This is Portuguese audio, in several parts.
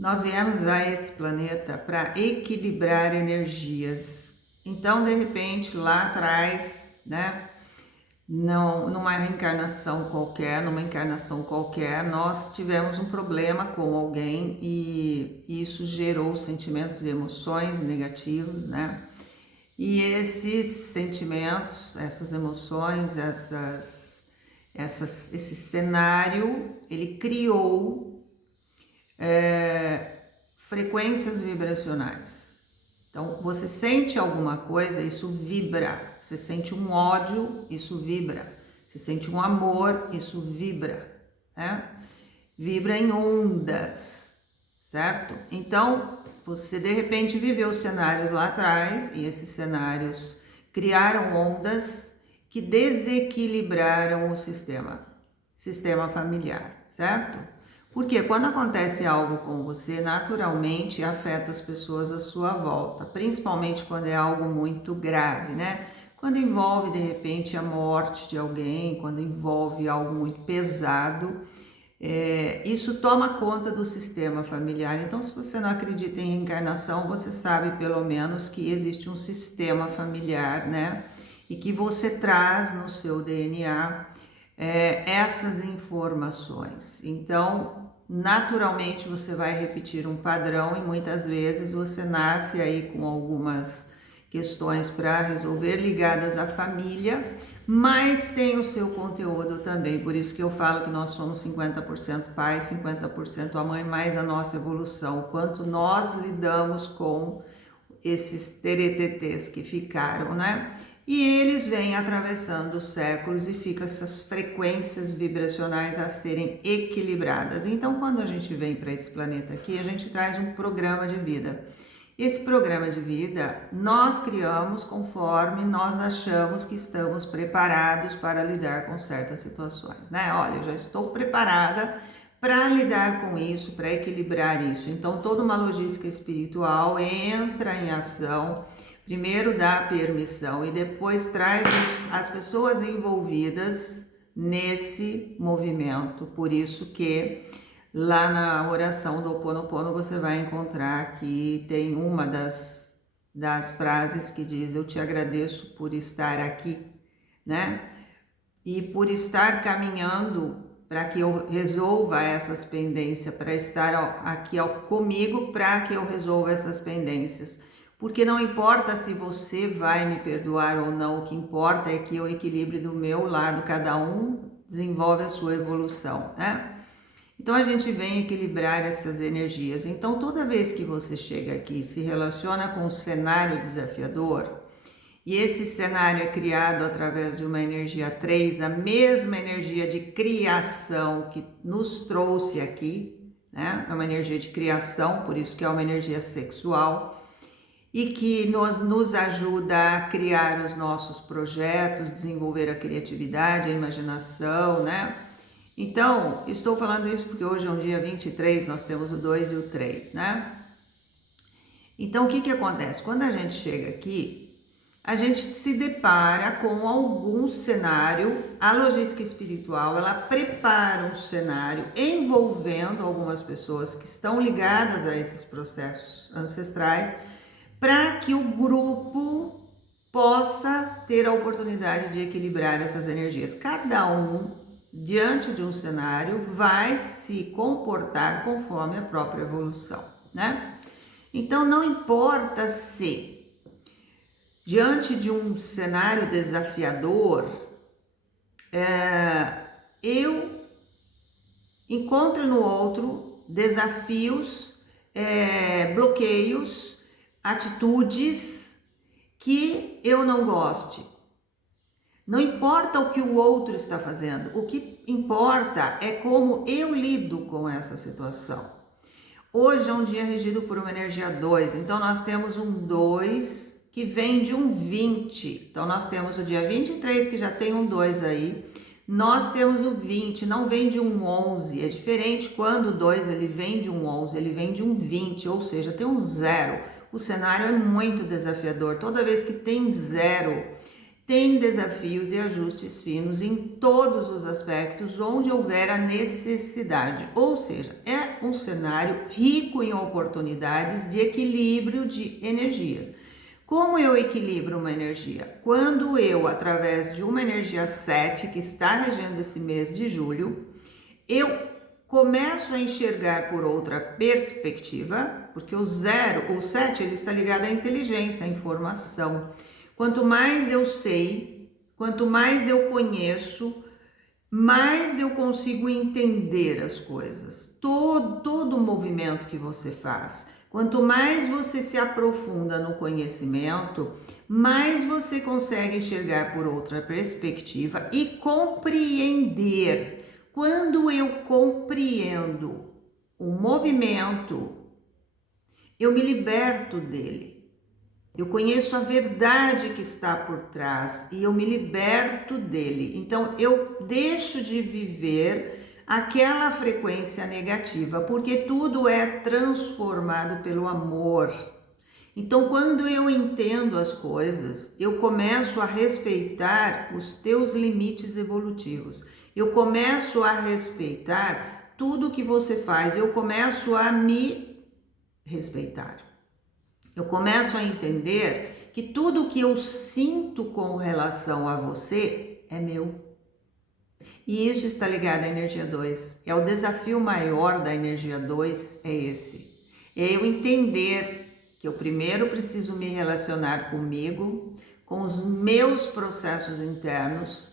Nós viemos a esse planeta para equilibrar energias. Então, de repente, lá atrás, né, não, numa numa encarnação qualquer, nós tivemos um problema com alguém e isso gerou sentimentos e emoções negativos, né? E esses sentimentos, essas emoções, esse cenário, ele criou frequências vibracionais. Então, você sente alguma coisa, isso vibra. Você sente um ódio, isso vibra. Você sente um amor, isso vibra, né? Vibra em ondas, certo? Então, você de repente viveu cenários lá atrás e esses cenários criaram ondas que desequilibraram o sistema familiar, certo? Porque quando acontece algo com você, naturalmente afeta as pessoas à sua volta, principalmente quando é algo muito grave, né? Quando envolve de repente a morte de alguém, quando envolve algo muito pesado, isso toma conta do sistema familiar. Então, se você não acredita em reencarnação, você sabe pelo menos que existe um sistema familiar, né? E que você traz no seu DNA essas informações. Então, naturalmente você vai repetir um padrão e muitas vezes você nasce aí com algumas questões para resolver ligadas à família, mas tem o seu conteúdo também. Por isso que eu falo que nós somos 50% pai, 50% a mãe, mais a nossa evolução. O quanto nós lidamos com esses teretetês que ficaram, né? E eles vêm atravessando os séculos e ficam essas frequências vibracionais a serem equilibradas. Então, quando a gente vem para esse planeta aqui, a gente traz um programa de vida. Esse programa de vida nós criamos conforme nós achamos que estamos preparados para lidar com certas situações, né? Olha, eu já estou preparada para lidar com isso, para equilibrar isso. Então, toda uma logística espiritual entra em ação. Primeiro dá permissão e depois traz as pessoas envolvidas nesse movimento. Por isso que lá na oração do Ho Oponopono você vai encontrar que tem uma das frases que diz: eu te agradeço por estar aqui, né? E por estar caminhando para que eu resolva essas pendências, para estar aqui comigo para que eu resolva essas pendências. Porque não importa se você vai me perdoar ou não, o que importa é que eu equilibre do meu lado, cada um desenvolve a sua evolução, né? Então a gente vem equilibrar essas energias. Então toda vez que você chega aqui e se relaciona com um cenário desafiador, e esse cenário é criado através de uma energia 3, a mesma energia de criação que nos trouxe aqui, né? É uma energia de criação, por isso que é uma energia sexual, e que nos ajuda a criar os nossos projetos, desenvolver a criatividade, a imaginação, né? Então, estou falando isso porque hoje é um dia 23, nós temos o 2 e o 3, né? Então, o que acontece? Quando a gente chega aqui, a gente se depara com algum cenário, a logística espiritual, ela prepara um cenário envolvendo algumas pessoas que estão ligadas a esses processos ancestrais, para que o grupo possa ter a oportunidade de equilibrar essas energias. Cada um, diante de um cenário, vai se comportar conforme a própria evolução, né? Então, não importa se, diante de um cenário desafiador, eu encontro no outro desafios, bloqueios, atitudes que eu não goste. Não importa o que o outro está fazendo, o que importa é como eu lido com essa situação. Hoje é um dia regido por uma energia 2, então nós temos um 2 que vem de um 20. Então nós temos o dia 23 que já tem um 2 aí. Nós temos o 20, não vem de um 11, é diferente quando o 2 ele vem de um 11, ele vem de um 20, ou seja, tem um 0. O cenário é muito desafiador, toda vez que tem 0, tem desafios e ajustes finos em todos os aspectos onde houver a necessidade, ou seja, é um cenário rico em oportunidades de equilíbrio de energias. Como eu equilibro uma energia? Quando eu, através de uma energia 7, que está regendo esse mês de julho, eu começo a enxergar por outra perspectiva, porque o 7, ele está ligado à inteligência, à informação. Quanto mais eu sei, quanto mais eu conheço, mais eu consigo entender as coisas. Todo o movimento que você faz, quanto mais você se aprofunda no conhecimento, mais você consegue enxergar por outra perspectiva e compreender. Quando eu compreendo o movimento, eu me liberto dele. Eu conheço a verdade que está por trás e eu me liberto dele. Então eu deixo de viver aquela frequência negativa, porque tudo é transformado pelo amor. Então quando eu entendo as coisas, eu começo a respeitar os teus limites evolutivos. Eu começo a respeitar tudo que você faz, eu começo a me respeitar. Eu começo a entender que tudo que eu sinto com relação a você é meu. E isso está ligado à energia 2. É o desafio maior da energia 2, é esse. É eu entender que eu primeiro preciso me relacionar comigo, com os meus processos internos,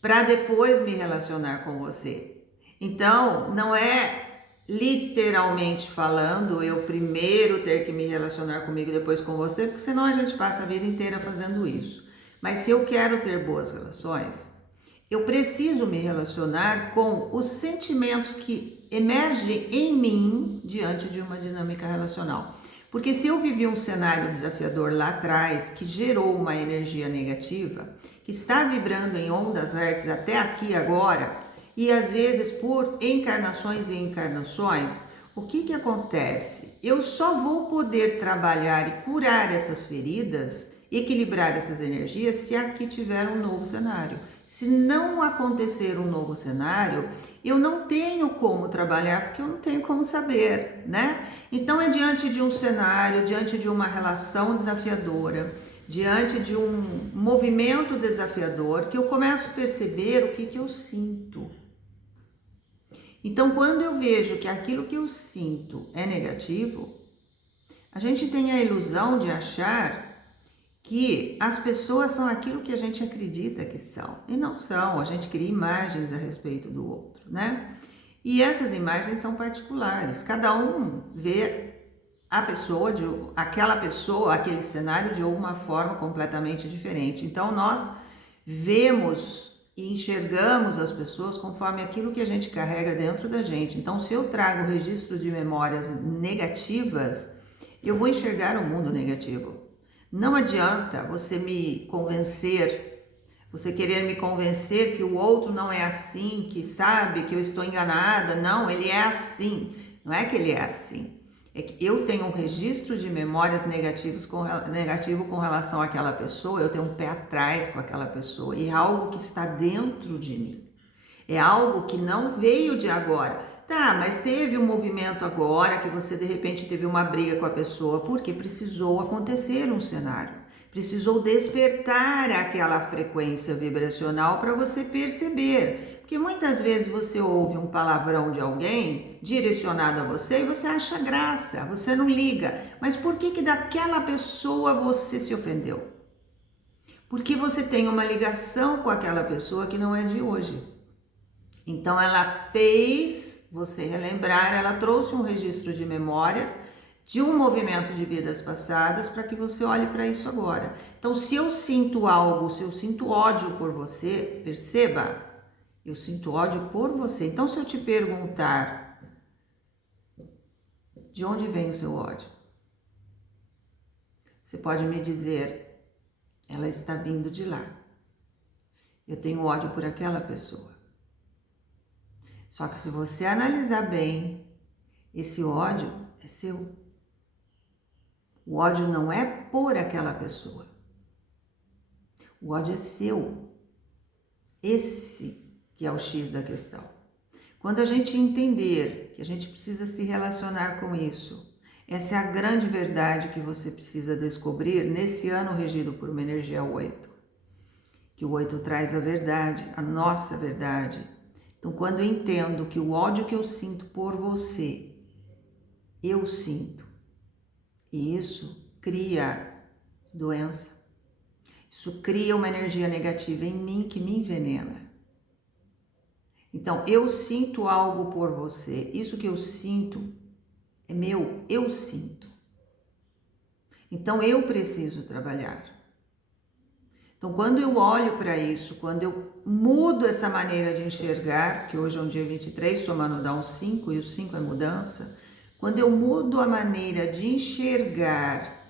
para depois me relacionar com você. Então, não é literalmente falando, eu primeiro ter que me relacionar comigo e depois com você, porque senão a gente passa a vida inteira fazendo isso. Mas se eu quero ter boas relações, eu preciso me relacionar com os sentimentos que emergem em mim diante de uma dinâmica relacional. Porque se eu vivi um cenário desafiador lá atrás, que gerou uma energia negativa, que está vibrando em ondas hertz até aqui agora, e às vezes por encarnações e encarnações, o que acontece? Eu só vou poder trabalhar e curar essas feridas, equilibrar essas energias, se aqui tiver um novo cenário. Se não acontecer um novo cenário, eu não tenho como trabalhar, porque eu não tenho como saber, né? Então é diante de um cenário, diante de uma relação desafiadora, diante de um movimento desafiador, que eu começo a perceber o que eu sinto. Então, quando eu vejo que aquilo que eu sinto é negativo, a gente tem a ilusão de achar que as pessoas são aquilo que a gente acredita que são. E não são, a gente cria imagens a respeito do outro, né? E essas imagens são particulares. Cada um vê a pessoa, aquela pessoa, aquele cenário de uma forma completamente diferente. Então, nós vemos e enxergamos as pessoas conforme aquilo que a gente carrega dentro da gente. Então, se eu trago registros de memórias negativas, eu vou enxergar o mundo negativo. Não adianta você me convencer, você querer me convencer que o outro não é assim, que sabe que eu estou enganada. Não, ele é assim. Não é que ele é assim. É que eu tenho um registro de memórias negativo com relação àquela pessoa, eu tenho um pé atrás com aquela pessoa, e é algo que está dentro de mim. É algo que não veio de agora. Tá, mas teve um movimento agora que você de repente teve uma briga com a pessoa, porque precisou acontecer um cenário. Precisou despertar aquela frequência vibracional para você perceber. Porque muitas vezes você ouve um palavrão de alguém direcionado a você e você acha graça, você não liga. Mas por que daquela pessoa você se ofendeu? Porque você tem uma ligação com aquela pessoa que não é de hoje. Então ela fez você relembrar, ela trouxe um registro de memórias de um movimento de vidas passadas para que você olhe para isso agora. Então, se eu sinto algo, se eu sinto ódio por você, perceba, eu sinto ódio por você. Então, se eu te perguntar, de onde vem o seu ódio? Você pode me dizer, ela está vindo de lá. Eu tenho ódio por aquela pessoa. Só que se você analisar bem, esse ódio é seu. O ódio não é por aquela pessoa. O ódio é seu. Esse que é o X da questão. Quando a gente entender que a gente precisa se relacionar com isso, essa é a grande verdade que você precisa descobrir nesse ano regido por uma energia 8. Que o 8 traz a verdade, a nossa verdade. Então, quando eu entendo que o ódio que eu sinto por você, eu sinto, e isso cria doença, isso cria uma energia negativa em mim que me envenena. Então, eu sinto algo por você, isso que eu sinto é meu, eu sinto. Então, eu preciso trabalhar. Então, quando eu olho para isso, quando eu mudo essa maneira de enxergar, que hoje é um dia 23, somando dá um 5, e o 5 é mudança, quando eu mudo a maneira de enxergar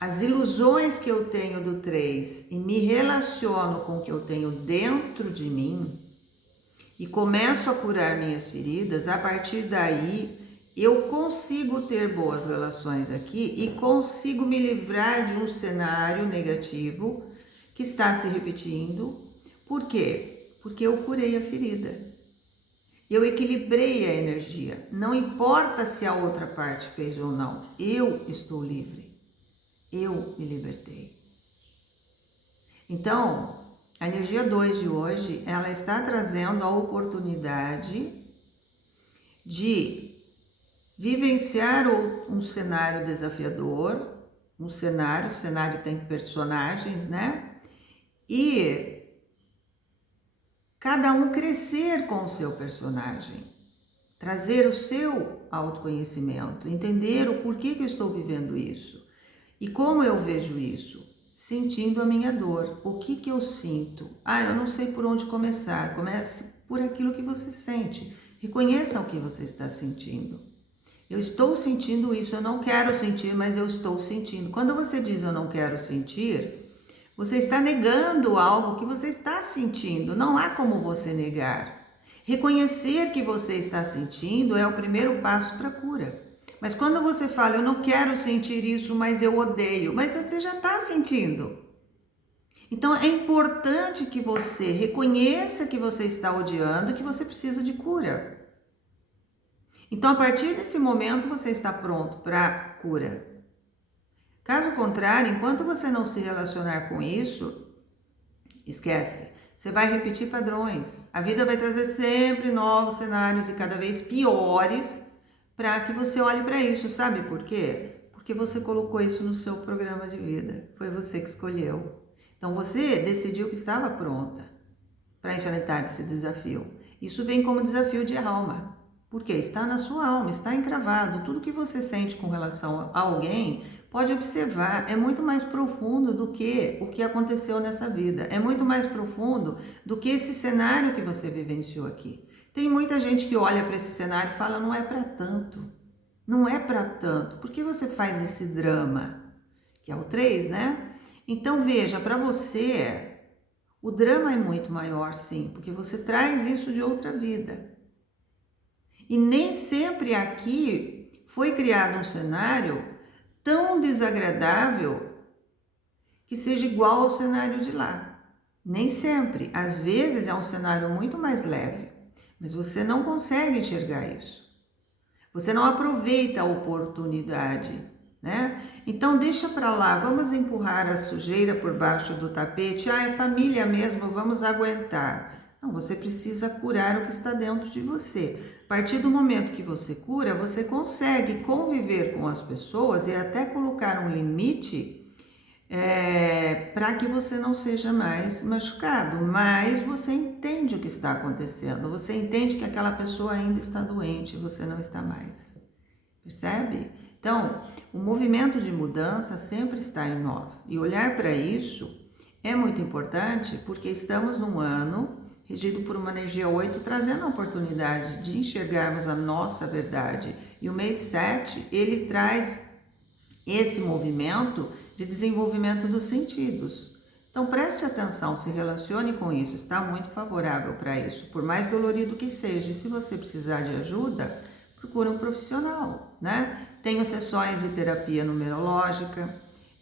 as ilusões que eu tenho do 3 e me relaciono com o que eu tenho dentro de mim e começo a curar minhas feridas, a partir daí eu consigo ter boas relações aqui e consigo me livrar de um cenário negativo que está se repetindo. Por quê? Porque eu curei a ferida. Eu equilibrei a energia. Não importa se a outra parte fez ou não, eu estou livre. Eu me libertei. Então, a energia 2 de hoje, ela está trazendo a oportunidade de vivenciar um cenário desafiador, o cenário tem personagens, né? E cada um crescer com o seu personagem, trazer o seu autoconhecimento, entender o porquê que eu estou vivendo isso e como eu vejo isso, sentindo a minha dor. O que que eu sinto? Eu não sei por onde começar. Comece por aquilo que você sente. Reconheça o que você está sentindo. Eu estou sentindo isso, eu não quero sentir, mas eu estou sentindo. Quando você diz eu não quero sentir, você está negando algo que você está sentindo. Não há como você negar. Reconhecer que você está sentindo é o primeiro passo para a cura. Mas quando você fala, eu não quero sentir isso, mas eu odeio, mas você já está sentindo. Então é importante que você reconheça que você está odiando e que você precisa de cura. Então, a partir desse momento, você está pronto para cura. Caso contrário, enquanto você não se relacionar com isso, esquece. Você vai repetir padrões. A vida vai trazer sempre novos cenários e cada vez piores para que você olhe para isso. Sabe por quê? Porque você colocou isso no seu programa de vida. Foi você que escolheu. Então, você decidiu que estava pronta para enfrentar esse desafio. Isso vem como desafio de alma. Porque está na sua alma, está encravado. Tudo que você sente com relação a alguém, pode observar, é muito mais profundo do que o que aconteceu nessa vida. É muito mais profundo do que esse cenário que você vivenciou aqui. Tem muita gente que olha para esse cenário e fala, não é para tanto. Não é para tanto. Por que você faz esse drama? Que é o 3, né? Então veja, para você, o drama é muito maior, sim, porque você traz isso de outra vida. E nem sempre aqui foi criado um cenário tão desagradável que seja igual ao cenário de lá. Nem sempre. Às vezes é um cenário muito mais leve, mas você não consegue enxergar isso. Você não aproveita a oportunidade, né? Então deixa para lá, vamos empurrar a sujeira por baixo do tapete. É família mesmo, vamos aguentar. Não, você precisa curar o que está dentro de você. A partir do momento que você cura, você consegue conviver com as pessoas e até colocar um limite para que você não seja mais machucado. Mas você entende o que está acontecendo, você entende que aquela pessoa ainda está doente e você não está mais. Percebe? Então, o movimento de mudança sempre está em nós. E olhar para isso é muito importante porque estamos num ano regido por uma energia 8, trazendo a oportunidade de enxergarmos a nossa verdade. E o mês 7, ele traz esse movimento de desenvolvimento dos sentidos. Então preste atenção, se relacione com isso, está muito favorável para isso, por mais dolorido que seja. E se você precisar de ajuda, procure um profissional, né? Tenho sessões de terapia numerológica,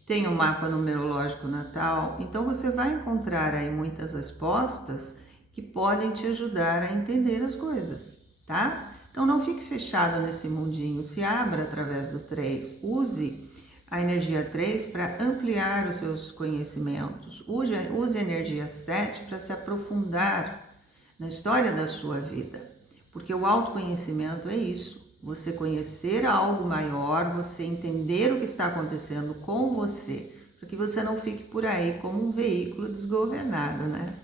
tem o mapa numerológico natal, então você vai encontrar aí muitas respostas que podem te ajudar a entender as coisas, tá? Então não fique fechado nesse mundinho, se abra através do 3, use a energia 3 para ampliar os seus conhecimentos, use a energia 7 para se aprofundar na história da sua vida, porque o autoconhecimento é isso, você conhecer algo maior, você entender o que está acontecendo com você, para que você não fique por aí como um veículo desgovernado, né?